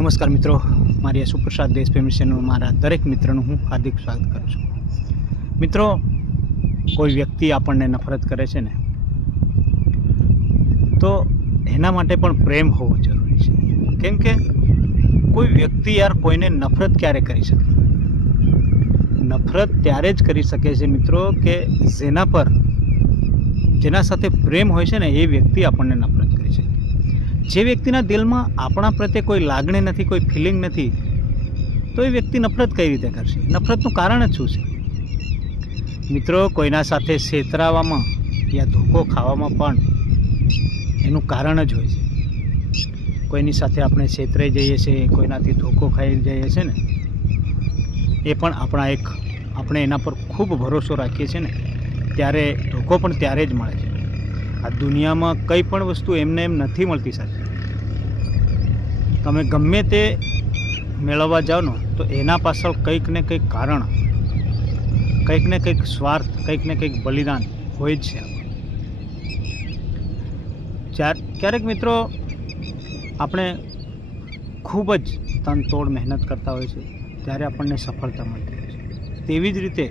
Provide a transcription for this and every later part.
નમસ્કાર મિત્રો, મારી આ સુપ્રસાદ દેશપ્રેમી ચેનલમાં મારા દરેક મિત્રનું હું હાર્દિક સ્વાગત કરું છું. મિત્રો, કોઈ વ્યક્તિ આપણને નફરત કરે છે ને, તો એના માટે પણ પ્રેમ હોવો જરૂરી છે. કેમ કે કોઈ વ્યક્તિ કોઈને નફરત ક્યારે કરી શકે? નફરત ત્યારે જ કરી શકે છે મિત્રો કે જેના સાથે પ્રેમ હોય છે ને, એ વ્યક્તિ આપણને નફરત કરી શકે. જે વ્યક્તિના દિલમાં આપણા પ્રત્યે કોઈ લાગણી નથી, કોઈ ફિલિંગ નથી, તો એ વ્યક્તિ નફરત કઈ રીતે કરશે? નફરતનું કારણ જ શું છે? મિત્રો, કોઈના સાથે છેતરાવામાં યા ધોકો ખાવામાં પણ એનું કારણ જ હોય છે. કોઈની સાથે આપણે છેતરાઈ જઈએ છીએ, કોઈનાથી ધોકો ખાઈ જઈએ છીએ ને, એ પણ આપણે એના પર ખૂબ ભરોસો રાખીએ છીએ ને, ત્યારે ધોકો પણ ત્યારે જ મળે છે. આ દુનિયામાં કંઈ પણ વસ્તુ એમને એમ નથી મળતી સાહેબ. તમે ગમે તે મેળવવા જાઓ ને, તો એના પાછળ કંઈક ને કંઈક કારણ, કંઈક ને કંઈક સ્વાર્થ, કંઈક ને કંઈક બલિદાન હોય જ છે. ક્યારેક મિત્રો આપણે ખૂબ જ તનતોડ મહેનત કરતા હોય છે, ત્યારે આપણને સફળતા મળતી હોય છે. તેવી જ રીતે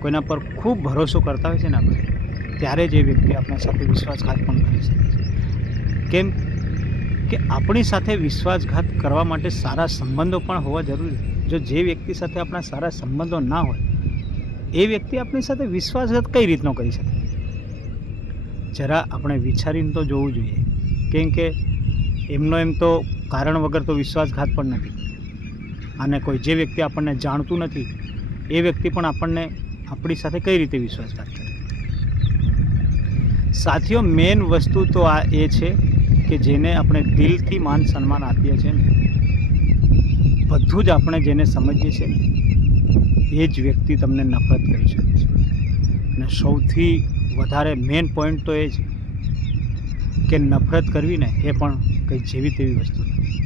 કોઈના પર ખૂબ ભરોસો કરતા હોય છે ને આપણે, ત્યારે જ એ વ્યક્તિ આપણા સાથે વિશ્વાસઘાત પણ કરી શકે છે. કેમ કે આપણી સાથે વિશ્વાસઘાત કરવા માટે સારા સંબંધો પણ હોવા જરૂરી છે. જો જે વ્યક્તિ સાથે આપણા સારા સંબંધો ના હોય, એ વ્યક્તિ આપણી સાથે વિશ્વાસઘાત કઈ રીતનો કરી શકે? જરા આપણે વિચારીને તો જોવું જોઈએ. કેમ કે એમનો એમ તો કારણ વગર તો વિશ્વાસઘાત પણ નથી. અને કોઈ જે વ્યક્તિ આપણને જાણતું નથી, એ વ્યક્તિ પણ આપણી સાથે કઈ રીતે વિશ્વાસઘાત કરે? સાથીઓ, મેન વસ્તુ તો આ એ છે કે જેને આપણે દિલથી માન સન્માન આપીએ છીએ ને, બધું જ આપણે જેને સમજીએ છીએ ને, એ જ વ્યક્તિ તમને નફરત કરી શકે છે. અને સૌથી વધારે મેન પોઈન્ટ તો એ છે કે નફરત કરવી ને, એ પણ કંઈ જેવી તેવી વસ્તુ નથી.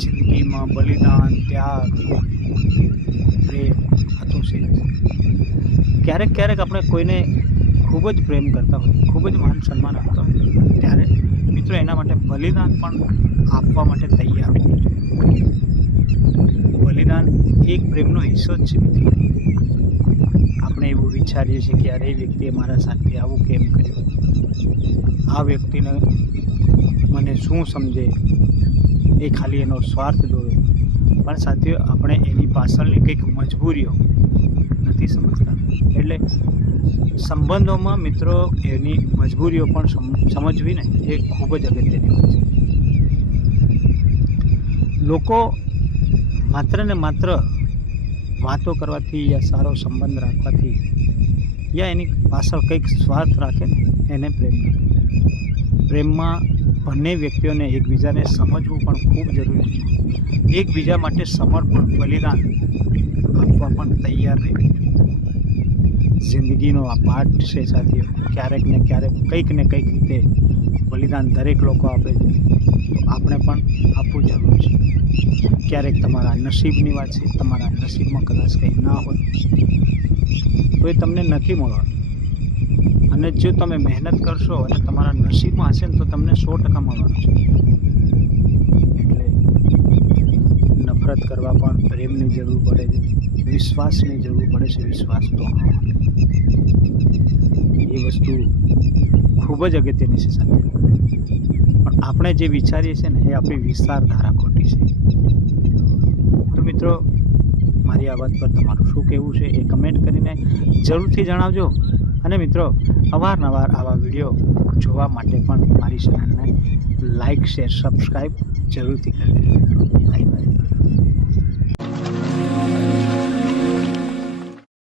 જિંદગીમાં બલિદાન, ત્યાગ, પ્રેમ આ તો છે જ. ક્યારેક આપણે કોઈને ખૂબ જ પ્રેમ કરતા હોય, ખૂબ જ માન સન્માન આપતા હોય, ત્યારે મિત્રો એના માટે બલિદાન પણ આપવા માટે તૈયાર હોવું જોઈએ. બલિદાન એક પ્રેમનો હિસ્સો જ છે મિત્રો. આપણે એવું વિચારીએ છીએ કે યાર, એ વ્યક્તિએ મારા સાથે આવું કેમ કર્યું, આ વ્યક્તિને મને શું સમજે, એ ખાલી એનો સ્વાર્થ જોવે. પણ સાથીઓ, આપણે એની પાછળની કંઈક મજબૂરીઓ નથી સમજતા. એટલે સંબંધોમાં મિત્રો એની મજબૂરીઓ પણ સમજવી ને, એ ખૂબ જ અગત્યની વાત છે. લોકો માત્ર ને માત્ર વાતો કરવાથી યા સારો સંબંધ રાખવાથી યા એની પાછળ કંઈક સ્વાર્થ રાખે ને, એને પ્રેમ ન કહેવાય. પ્રેમમાં બંને વ્યક્તિઓને એકબીજાને સમજવું પણ ખૂબ જરૂરી છે. એકબીજા માટે સમર્પણ, બલિદાન આપવા પણ તૈયાર રહેવું. જિંદગીનો આ પાઠ છે સાથીઓ. ક્યારેક ને ક્યારેક કંઈક ને કંઈક રીતે બલિદાન દરેક લોકો આપે છે, તો આપણે પણ આપવું જરૂરી છે. ક્યારેક તમારા નસીબની વાત છે, તમારા નસીબમાં કદાચ કંઈ ના હોય તો એ તમને નથી મળવાનું. અને જો તમે મહેનત કરશો અને તમારા નસીબમાં હશે ને, તો તમને 100% મળવાનું છે. એટલે નફરત કરવા પણ પ્રેમની જરૂર પડે છે, વિશ્વાસની જરૂર પડે છે. વિશ્વાસ તો એ વસ્તુ ખૂબ જ અગત્યની છે સાથે. પણ આપણે જે વિચારીએ છીએ ને, એ આપણી વિચારધારા ખોટી છે. તો મિત્રો, મારી આ વાત પર તમારું શું કહેવું છે એ કમેન્ટ કરીને જરૂરથી જણાવજો. અને મિત્રો, અવારનવાર આવા વિડીયો જોવા માટે પણ મારી ચેનલને લાઈક, શેર, સબસ્ક્રાઈબ જરૂરથી કરી દેજો. Bye bye.